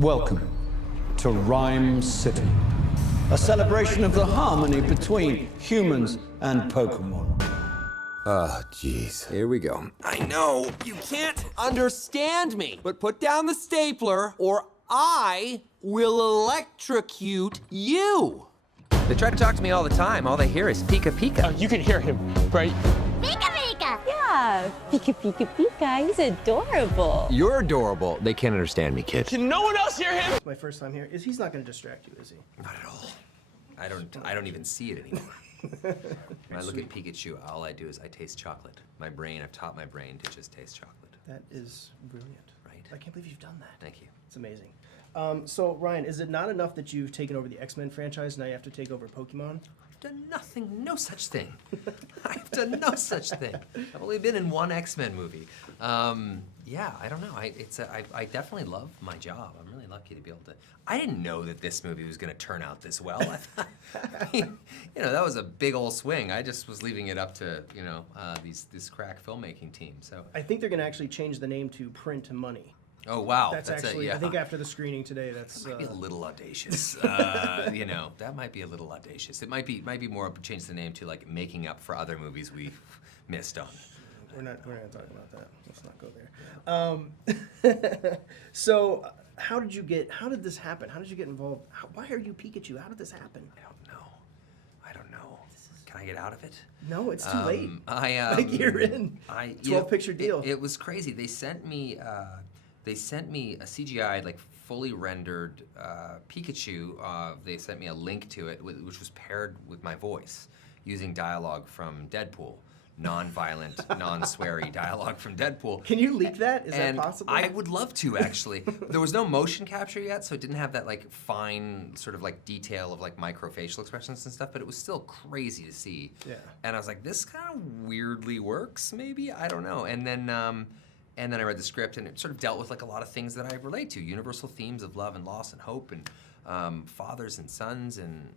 Welcome to Rhyme City, a celebration of the harmony between humans and Pokémon. Oh, jeez. Here we go. I know you can't understand me, but put down the stapler or I will electrocute you. They try to talk to me all the time. All they hear is Pika Pika. You can hear him, right? Pika Pika! Yeah, Pika Pika Pika, he's adorable. You're adorable. They can't understand me, kid. Can no one else hear him? My first time here. He's not going to distract you, is he? Not at all. I don't even see it anymore. When I look at Pikachu, all I do is I taste chocolate. I've taught my brain to just taste chocolate. That is brilliant. Right. I can't believe you've done that. Thank you. It's amazing. So, Ryan, is it not enough that you've taken over the X-Men franchise, now you have to take over Pokemon? I've done nothing, no such thing. I've done no such thing. I've only been in one X-Men movie. Yeah, I don't know. I definitely love my job. I'm really lucky to be able to. I didn't know that this movie was going to turn out this well. I thought, that was a big old swing. I just was leaving it up to this crack filmmaking team. So I think they're going to actually change the name to Print Money. Oh wow, That's actually. yeah. I think after the screening today, that's. That might be a little audacious. That might be a little audacious. It might be more change the name to like making up for other movies we missed on. We're not talking about that. Let's not go there. So, how did this happen? How did you get involved? Why are you Pikachu? How did this happen? I don't know. Can I get out of it? No, it's too late. Like you're in. 12-picture deal. It was crazy. They sent me a CGI like fully rendered Pikachu. They sent me a link to it, which was paired with my voice using dialogue from Deadpool. Non-violent, non-sweary dialogue from Deadpool. Can you leak that? Is that possible? I would love to, actually. There was no motion capture yet, so it didn't have that like fine sort of like detail of like microfacial expressions and stuff, but it was still crazy to see. Yeah. And I was like, this kind of weirdly works, maybe? I don't know. And then I read the script, and it sort of dealt with like a lot of things that I relate to, universal themes of love and loss and hope, and fathers and sons, and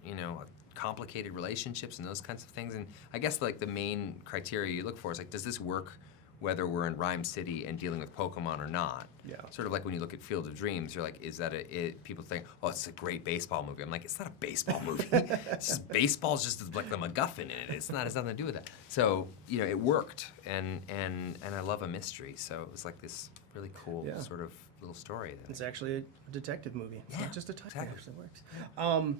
complicated relationships and those kinds of things. And I guess like the main criteria you look for is like, does this work whether we're in Rhyme City and dealing with Pokemon or not? Yeah. Sort of like when you look at Field of Dreams, you're like, is that people think, oh, it's a great baseball movie. I'm like, it's not a baseball movie. It's just baseball's just like the MacGuffin in it. It's not, it's nothing to do with that. So, it worked, and I love a mystery. So it was like this really cool sort of little story. It's actually a detective movie. It's not just a typewriter. Exactly. It works.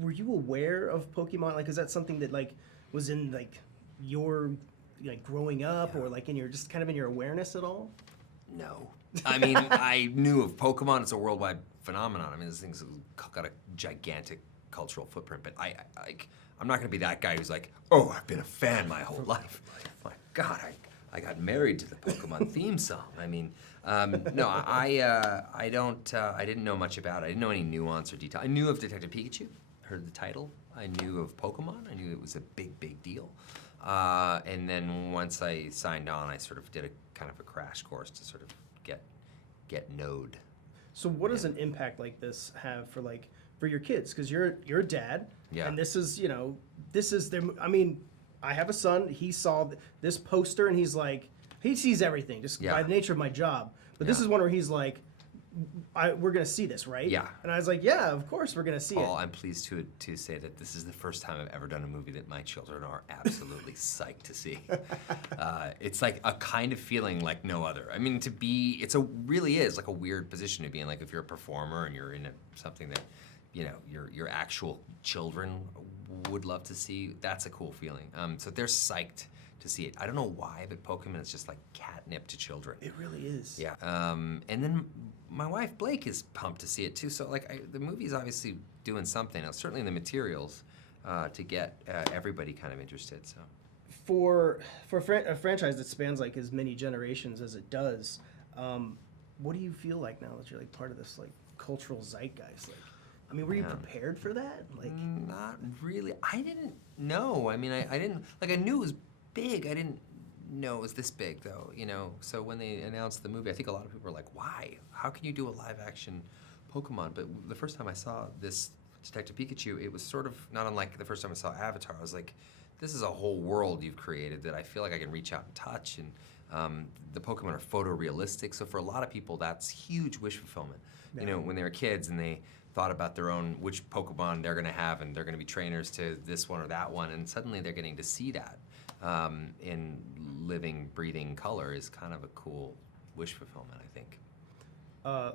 Were you aware of Pokemon? Like, is that something that like was in like your growing up, or like in your just kind of in your awareness at all? No. I mean, I knew of Pokemon. It's a worldwide phenomenon. I mean, this thing's got a gigantic cultural footprint. But I'm not going to be that guy who's like, oh, I've been a fan my whole life. My God, I got married to the Pokemon theme song. I mean, no, I didn't know much about it. I didn't know any nuance or detail. I knew of Detective Pikachu. Heard the title. I knew of Pokemon. I knew it was a big, big deal. And then once I signed on, I sort of did a kind of a crash course to sort of get knowed. So what does an impact like this have for your kids? Because you're a dad, and this is their. I mean, I have a son. He saw this poster, and he's like, he sees everything just by the nature of my job. But this is one where he's like, we're gonna see this, right? Yeah. And I was like, yeah, of course we're gonna see it. I'm pleased to say that this is the first time I've ever done a movie that my children are absolutely psyched to see. It's like a kind of feeling like no other. I mean, really is like a weird position to be in. Like if you're a performer and you're in something that, your actual children would love to see. That's a cool feeling. So they're psyched to see it. I don't know why, but Pokemon is just like catnip to children. It really is. Yeah. And then my wife Blake is pumped to see it too. So like the movie's obviously doing something. Certainly in the materials to get everybody kind of interested. So for a franchise that spans like as many generations as it does, what do you feel like now that you're like part of this like cultural zeitgeist? Like, I mean, were you prepared for that? Like, not really. I didn't know. I mean, I didn't like. I knew it was big. I didn't know it was this big, though. So when they announced the movie, I think a lot of people were like, "Why? How can you do a live-action Pokemon?" But the first time I saw this Detective Pikachu, it was sort of not unlike the first time I saw Avatar. I was like, "This is a whole world you've created that I feel like I can reach out and touch." And The Pokemon are photorealistic, so for a lot of people, that's huge wish fulfillment. You know, when they were kids and they thought about their own, which Pokemon they're gonna have, and they're gonna be trainers to this one or that one, and suddenly they're getting to see that in living, breathing color is kind of a cool wish fulfillment, I think.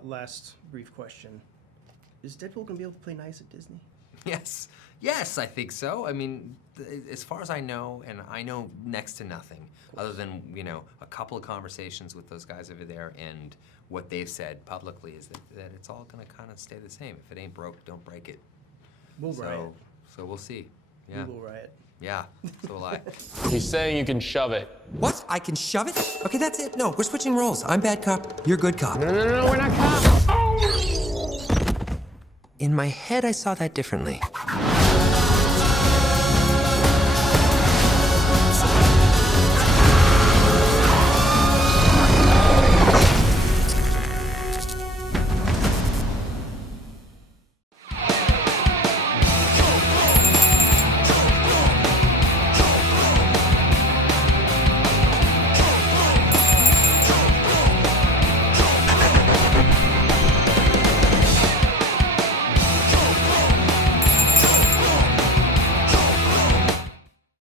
Last brief question. Is Deadpool gonna be able to play nice at Disney? Yes, I think so. I mean, as far as I know, and I know next to nothing, other than, you know, a couple of conversations with those guys over there, and what they've said publicly is that it's all gonna kind of stay the same. If it ain't broke, don't break it. We'll riot. So we'll see. Yeah. We will riot. Yeah, so will I. He's saying you can shove it. What? I can shove it? Okay, that's it. No, we're switching roles. I'm bad cop, you're good cop. No, we're not cops. In my head, I saw that differently.